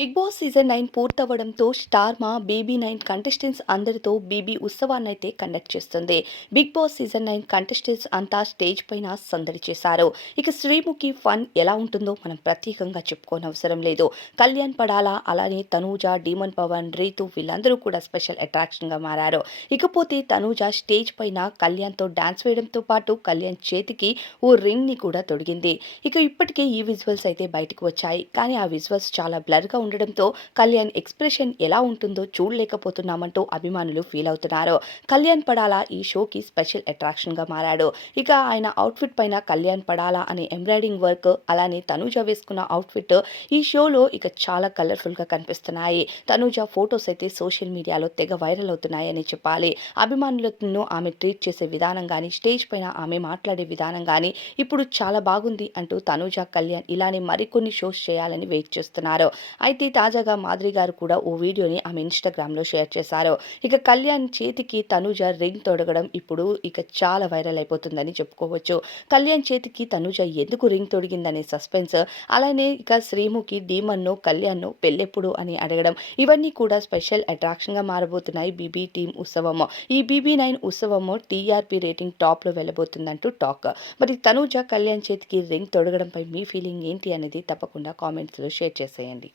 Big boss season nine పూర్తవడంతో Star Maa BB nine contestants అందరితో BB ఉత్సవాన్ని అయితే కండక్ట్ చేస్తుంది. Big boss season nine contestants అంతా స్టేజ్ పైన సందడి చేశారు. ఇక శ్రీముఖి ఫన్ ఎలా ఉంటుందో మనం ప్రత్యేకంగా చెప్పుకోనవసరం లేదు. కళ్యాణ్ పడాలా అలానే తనూజ డీమన్ పవన్ రీతు వీళ్ళందరూ కూడా స్పెషల్ అట్రాక్షన్గా మారారు. ఇకపోతే తనూజ స్టేజ్ పైన కళ్యాణ్తో డాన్స్ వేయడంతో పాటు కళ్యాణ్ చేతికి ఓ రింగ్ని కూడా తొడిగింది. ఇక ఇప్పటికే ఈ విజువల్స్ అయితే బయటకు వచ్చాయి. కానీ ఆ విజువల్స్ చాలా బ్లర్గా ఉండడంతో కళ్యాణ్ ఎక్స్ప్రెషన్ ఎలా ఉంటుందో చూడలేకపోతున్నామంటూ అభిమానులు ఫీల్ అవుతున్నారు. కళ్యాణ్ పడాలా ఈ షోకి స్పెషల్ అట్రాక్షన్గా మారాడు. ఇక ఆయన అవుట్ఫిట్ పైన కళ్యాణ్ పడాలా అనే ఎంబ్రాయిడింగ్ వర్క్ అలానే తనూజ వేసుకున్న అవుట్ఫిట్ ఈ షోలో ఇక చాలా కలర్ఫుల్గా కనిపిస్తున్నాయి. తనూజ ఫొటోస్ అయితే సోషల్ మీడియాలో తెగ వైరల్ అవుతున్నాయని చెప్పాలి. అభిమానులను ఆమె ట్రీట్ చేసే విధానం కానీ స్టేజ్ పైన ఆమె మాట్లాడే విధానం కానీ ఇప్పుడు చాలా బాగుంది అంటూ తనూజ కళ్యాణ్ ఇలానే మరికొన్ని షోస్ చేయాలని వెయిట్ చేస్తున్నారు. అయితే అయితే తాజాగా మాధురి గారు కూడా ఓ వీడియోని ఆమె ఇన్స్టాగ్రామ్లో షేర్ చేశారు. ఇక కళ్యాణ్ చేతికి తనుజ రింగ్ తొడగడం ఇప్పుడు ఇక చాలా వైరల్ అయిపోతుందని చెప్పుకోవచ్చు. కళ్యాణ్ చేతికి తనుజ ఎందుకు రింగ్ తొడిగిందనే సస్పెన్స్ అలానే ఇక శ్రీముఖి డీమన్ను కళ్యాణ్ను పెళ్ళెప్పుడు అని అడగడం ఇవన్నీ కూడా స్పెషల్ అట్రాక్షన్గా మారబోతున్నాయి బీబీ టీమ్ ఉత్సవము ఈ బీబీ నైన్ ఉత్సవము టీఆర్పీ రేటింగ్ టాప్లో వెళ్ళబోతుందంటూ టాక్. మరి తనూజ కళ్యాణ్ చేతికి రింగ్ తొడగడంపై మీ ఫీలింగ్ ఏంటి అనేది తప్పకుండా కామెంట్స్లో షేర్ చేసేయండి.